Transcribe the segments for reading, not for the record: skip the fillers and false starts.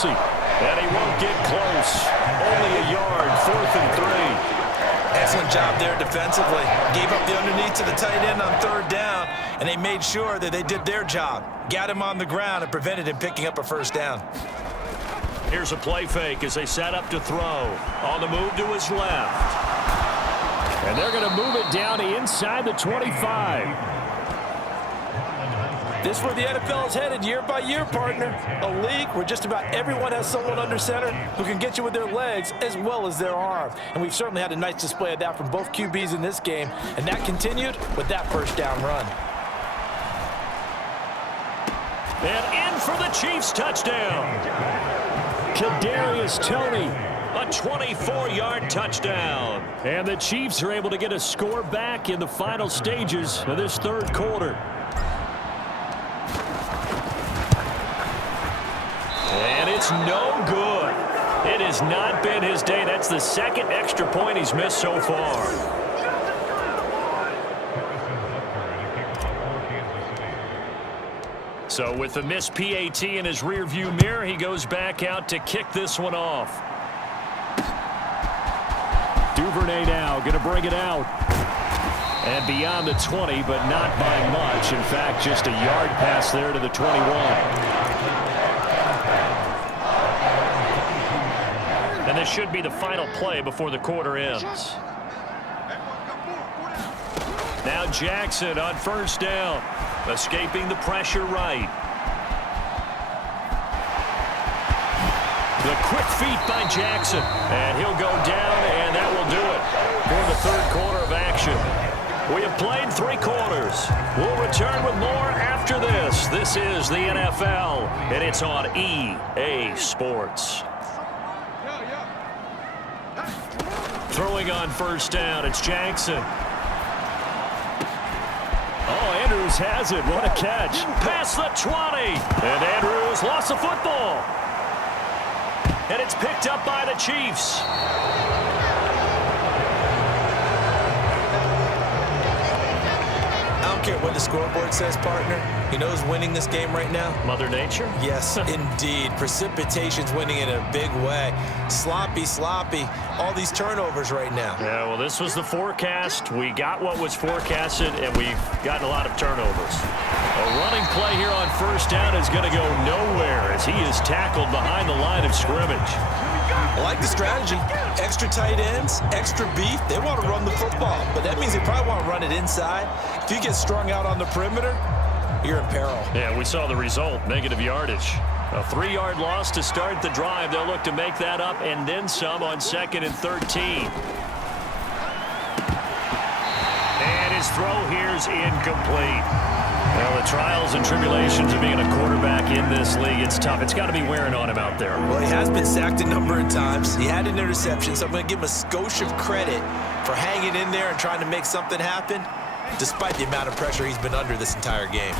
Kelsey. And he won't get close. Only a yard, 4th and 3. Excellent job there defensively. Gave up the underneath to the tight end on 3rd down, and they made sure that they did their job. Got him on the ground and prevented him picking up a 1st down. Here's a play fake as they set up to throw. On the move to his left. And they're going to move it down inside the 25. This is where the NFL is headed year by year, partner. A league where just about everyone has someone under center who can get you with their legs as well as their arms. And we've certainly had a nice display of that from both QBs in this game. And that continued with that 1st down run. And in for the Chiefs touchdown. Kadarius Toney, a 24-yard touchdown. And the Chiefs are able to get a score back in the final stages of this 3rd quarter. And it's no good. It has not been his day. That's the 2nd extra point he's missed so far. So with the missed PAT in his rearview mirror, he goes back out to kick this one off. Duvernay now going to bring it out. And beyond the 20, but not by much. In fact, just a yard pass there to the 21. And this should be the final play before the quarter ends. Now Jackson on 1st down. Escaping the pressure right. The quick feet by Jackson. And he'll go down, and that will do it for the 3rd quarter of action. We have played 3 quarters. We'll return with more after this. This is the NFL, and it's on EA Sports. Throwing on 1st down, it's Jackson. Oh, Andrews has it. What a catch. Past the 20. And Andrews lost the football. And it's picked up by the Chiefs. I don't care what the scoreboard says, partner. You know who's winning this game right now? Mother Nature? Yes, indeed. Precipitation's winning in a big way. Sloppy, all these turnovers right now. Yeah, well, this was the forecast. We got what was forecasted, and we've gotten a lot of turnovers. A running play here on 1st down is going to go nowhere as he is tackled behind the line of scrimmage. I like the strategy. Extra tight ends, extra beef. They want to run the football, but that means they probably want to run it inside. If you get strung out on the perimeter, you're in peril. Yeah, we saw the result, negative yardage. A 3-yard loss to start the drive. They'll look to make that up and then some on 2nd and 13. And his throw here's incomplete. Well, the trials and tribulations of being a quarterback in this league, it's tough. It's got to be wearing on him out there. Well, he has been sacked a number of times. He had an interception, so I'm going to give him a skosh of credit for hanging in there and trying to make something happen, despite the amount of pressure he's been under this entire game.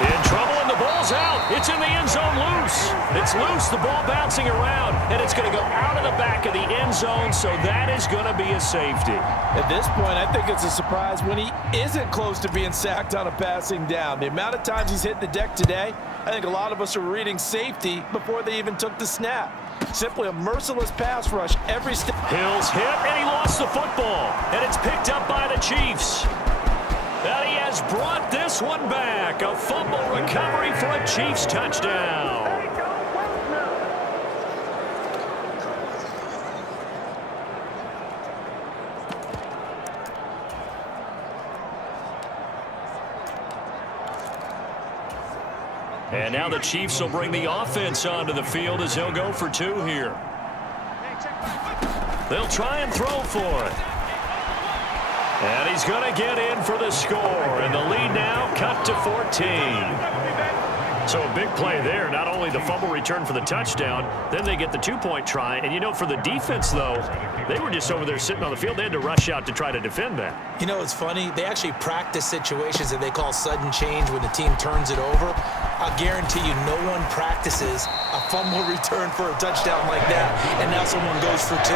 In trouble, and the ball's out. It's in the end zone loose. It's loose, the ball bouncing around, and it's going to go out of the back of the end zone, so that is going to be a safety. At this point, I think it's a surprise when he isn't close to being sacked on a passing down. The amount of times he's hit the deck today, I think a lot of us are reading safety before they even took the snap. Simply a merciless pass rush every step. Hill's hit, and he lost the football, and it's picked up by the Chiefs. And he has brought this one back. A fumble recovery for a Chiefs touchdown. And now the Chiefs will bring the offense onto the field as they'll go for 2 here. They'll try and throw for it. And he's going to get in for the score. And the lead now cut to 14. So a big play there. Not only the fumble return for the touchdown, then they get the 2-point try. And, you know, for the defense, though, they were just over there sitting on the field. They had to rush out to try to defend that. You know, it's funny. They actually practice situations that they call sudden change when the team turns it over. I'll guarantee you no one practices a fumble return for a touchdown like that, and now someone goes for 2.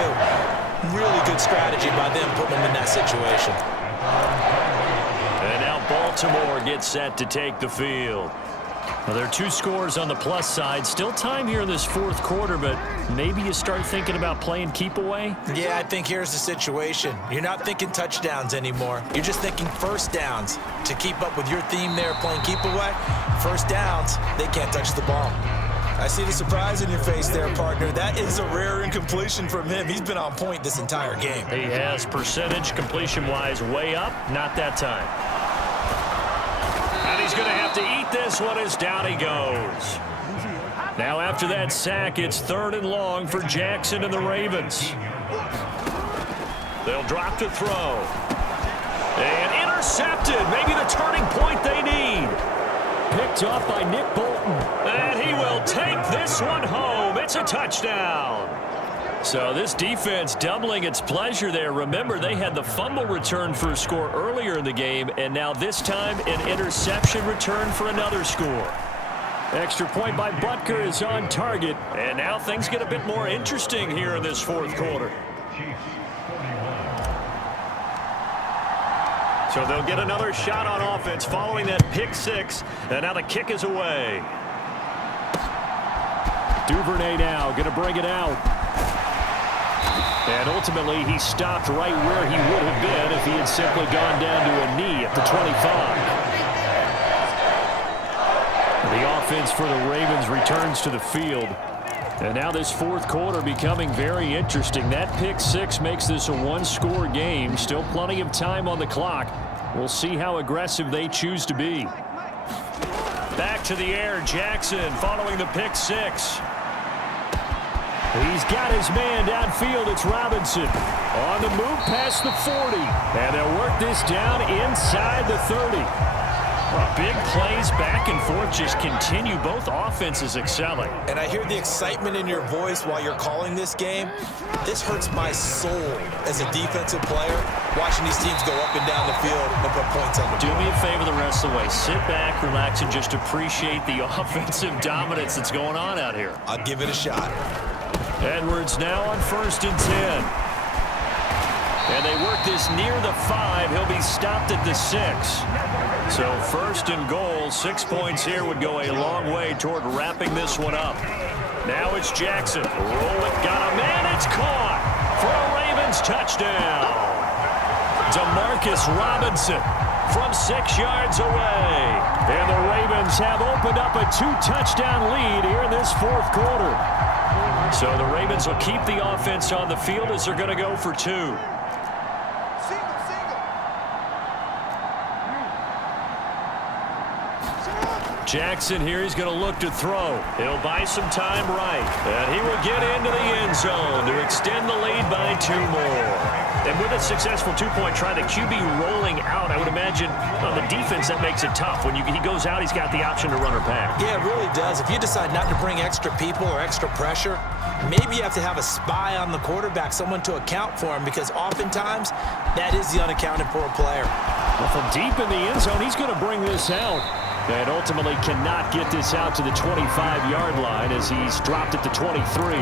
Really good strategy by them putting them in that situation. And now Baltimore gets set to take the field. Well, there are 2 scores on the plus side. Still time here in this fourth quarter, but maybe you start thinking about playing keep away? Yeah, I think here's the situation. You're not thinking touchdowns anymore. You're just thinking first downs. To keep up with your theme there, playing keep away, first downs, they can't touch the ball. I see the surprise in your face there, partner. That is a rare incompletion from him. He's been on point this entire game. He has percentage completion-wise way up. Not that time. And he's going to have to eat this one as down he goes. Now after that sack, it's 3rd and long for Jackson and the Ravens. They'll drop to throw. And intercepted. Maybe the turning point they need. Picked off by Nick Bolton. And he will take this one home. It's a touchdown. So this defense doubling its pleasure there. Remember, they had the fumble return for a score earlier in the game, and now this time an interception return for another score. Extra point by Butker is on target, and now things get a bit more interesting here in this fourth quarter. So they'll get another shot on offense following that pick 6, and now the kick is away. Duvernay now going to bring it out. And ultimately, he stopped right where he would have been if he had simply gone down to a knee at the 25. The offense for the Ravens returns to the field. And now this fourth quarter becoming very interesting. That pick 6 makes this a 1-score game. Still plenty of time on the clock. We'll see how aggressive they choose to be. Back to the air, Jackson following the pick 6. He's got his man downfield. It's Robinson on the move past the 40. And they'll work this down inside the 30. Big plays back and forth just continue. Both offenses excelling. And I hear the excitement in your voice while you're calling this game. This hurts my soul as a defensive player, watching these teams go up and down the field and put points on the board. Do me a favor the rest of the way. Sit back, relax, and just appreciate the offensive dominance that's going on out here. I'll give it a shot. Edwards now on 1st and 10. And they work this near the 5. He'll be stopped at the 6. So 1st and goal, 6 points here would go a long way toward wrapping this one up. Now it's Jackson. Roll it, got a man, it's caught for a Ravens touchdown. Demarcus Robinson from 6 yards away. And the Ravens have opened up a 2-touchdown lead here in this fourth quarter. So the Ravens will keep the offense on the field as they're going to go for 2. Jackson here, he's going to look to throw. He'll buy some time right. And he will get into the end zone to extend the lead by 2 more. And with a successful 2-point try, the QB rolling out, I would imagine on the defense that makes it tough. When he goes out, he's got the option to run or pass. Yeah, it really does. If you decide not to bring extra people or extra pressure, maybe you have to have a spy on the quarterback, someone to account for him, because oftentimes that is the unaccounted for player. Well, from deep in the end zone, he's going to bring this out. And ultimately cannot get this out to the 25-yard line as he's dropped at the 23.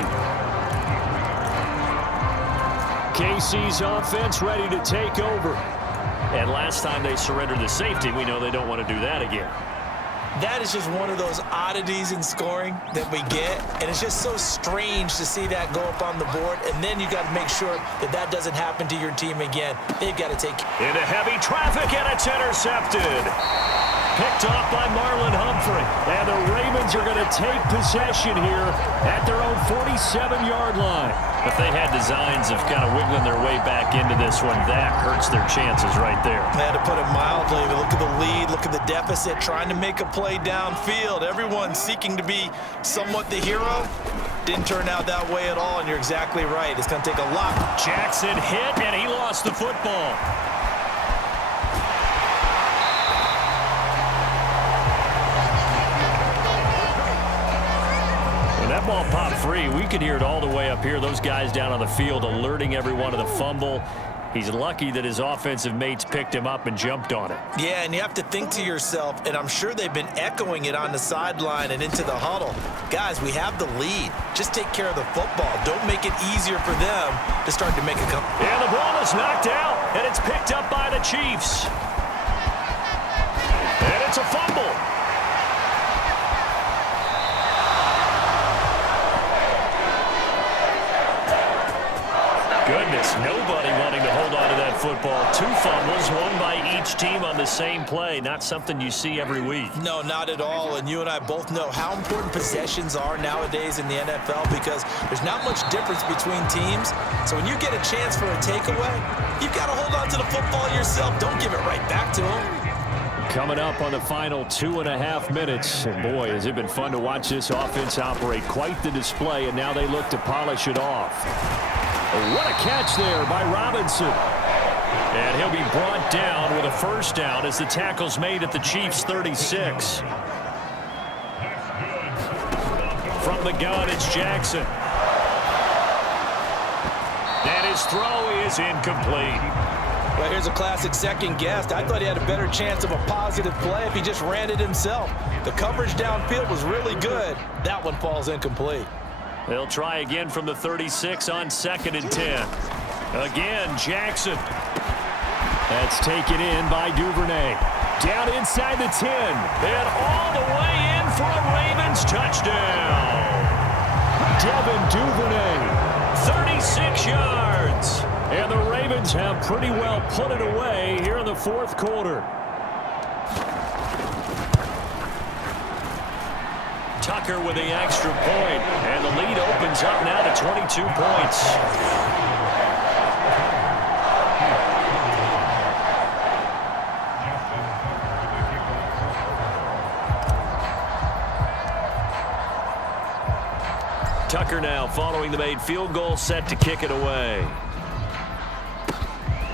KC's offense ready to take over. And last time they surrendered the safety, we know they don't want to do that again. That is just one of those oddities in scoring that we get, and it's just so strange to see that go up on the board, and then you got to make sure that that doesn't happen to your team again. They've got to take into heavy traffic, and it's intercepted. Picked off by Marlon Humphrey. And the Ravens are going to take possession here at their own 47-yard line. If they had designs of kind of wiggling their way back into this one, that hurts their chances right there. They had to put it mildly. Look at the lead. Look at the deficit. Trying to make a play downfield. Everyone seeking to be somewhat the hero. Didn't turn out that way at all, and you're exactly right. It's going to take a lot. Jackson hit, and he lost the football. That ball popped free. We could hear it all the way up here. Those guys down on the field alerting everyone of the fumble. He's lucky that his offensive mates picked him up and jumped on it. Yeah, and you have to think to yourself, and I'm sure they've been echoing it on the sideline and into the huddle. Guys, we have the lead. Just take care of the football. Don't make it easier for them to start to make a couple. And the ball is knocked out, and it's picked up by the Chiefs. And it's a fumble. Goodness, nobody wanting to hold on to that football. 2 fumbles, one by each team on the same play. Not something you see every week. No, not at all. And you and I both know how important possessions are nowadays in the NFL because there's not much difference between teams. So when you get a chance for a takeaway, you've got to hold on to the football yourself. Don't give it right back to them. Coming up on the final 2.5 minutes. And boy, has it been fun to watch this offense operate. Quite the display, and now they look to polish it off. What a catch there by Robinson. And he'll be brought down with a first down as the tackle's made at the Chiefs' 36. From the gun, it's Jackson. And his throw is incomplete. Well, here's a classic second guess. I thought he had a better chance of a positive play if he just ran it himself. The coverage downfield was really good. That one falls incomplete. They'll try again from the 36 on 2nd and 10. Again, Jackson. That's taken in by Duvernay. Down inside the 10. And all the way in for a Ravens touchdown. Devin Duvernay, 36 yards. And the Ravens have pretty well put it away here in the 4th quarter. Tucker with the extra point, and the lead opens up now to 22 points. Tucker now following the made field goal, set to kick it away.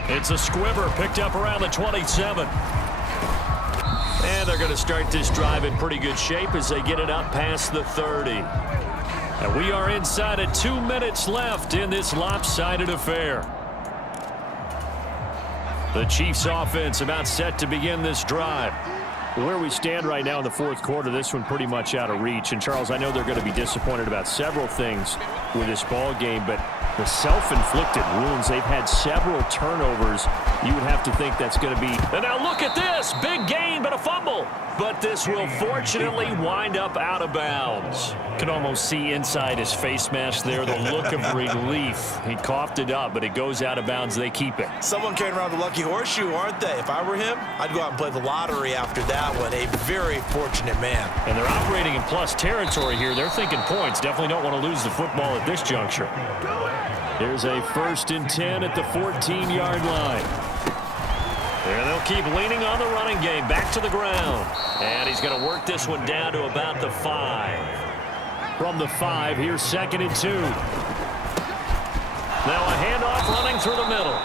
It's a squibber picked up around the 27. And they're going to start this drive in pretty good shape as they get it up past the 30. And we are inside of 2 minutes left in this lopsided affair. The Chiefs offense about set to begin this drive. Where we stand right now in the 4th quarter, this one pretty much out of reach. And, Charles, I know they're going to be disappointed about several things with this ball game, but the self-inflicted wounds, they've had several turnovers. You would have to think that's going to be. And now look at this. Big gain, but a fumble. But this will fortunately wind up out of bounds. Can almost see inside his face mask there the look of relief. He coughed it up, but it goes out of bounds. They keep it. Someone carrying around the lucky horseshoe, aren't they? If I were him, I'd go out and play the lottery after that one. A very fortunate man. And they're operating in plus territory here. They're thinking points. Definitely don't want to lose the football at this juncture. Here's a 1st and 10 at the 14-yard line. And they'll keep leaning on the running game. Back to the ground. And he's going to work this one down to about the 5. From the 5, here's 2nd and 2. Now a handoff running through the middle.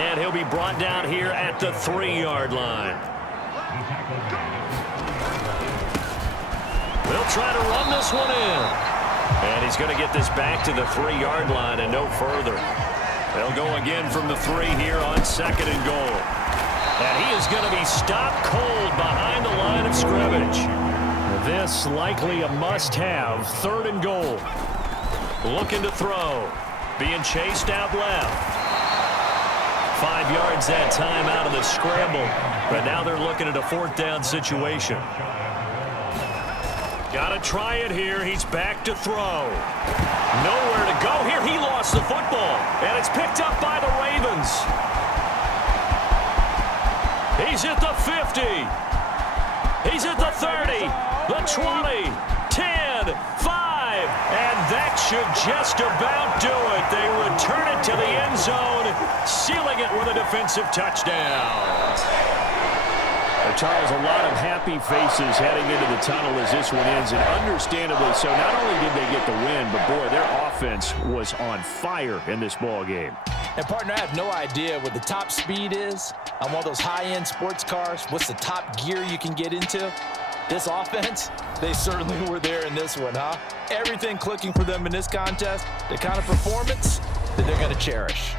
And he'll be brought down here at the 3-yard line. They'll try to run this one in. And he's going to get this back to the 3-yard line and no further. They'll go again from the 3 here on 2nd and goal. And he is going to be stopped cold behind the line of scrimmage. This likely a must-have. 3rd and goal. Looking to throw. Being chased out left. 5 yards that time out of the scramble. But now they're looking at a 4th down situation. Got to try it here. He's back to throw. Nowhere to go here. He lost the football. And it's picked up by the Ravens. He's at the 50. He's at the 30. The 20. 10. 5. And that should just about do it. They return it to the end zone, sealing it with a defensive touchdown. Charles, a lot of happy faces heading into the tunnel as this one ends, and understandably so. Not only did they get the win, but boy, their offense was on fire in this ball game. And partner, I have no idea what the top speed is on one of those high-end sports cars. What's the top gear you can get into? This offense, they certainly were there in this one, huh? Everything clicking for them in this contest, the kind of performance that they're going to cherish.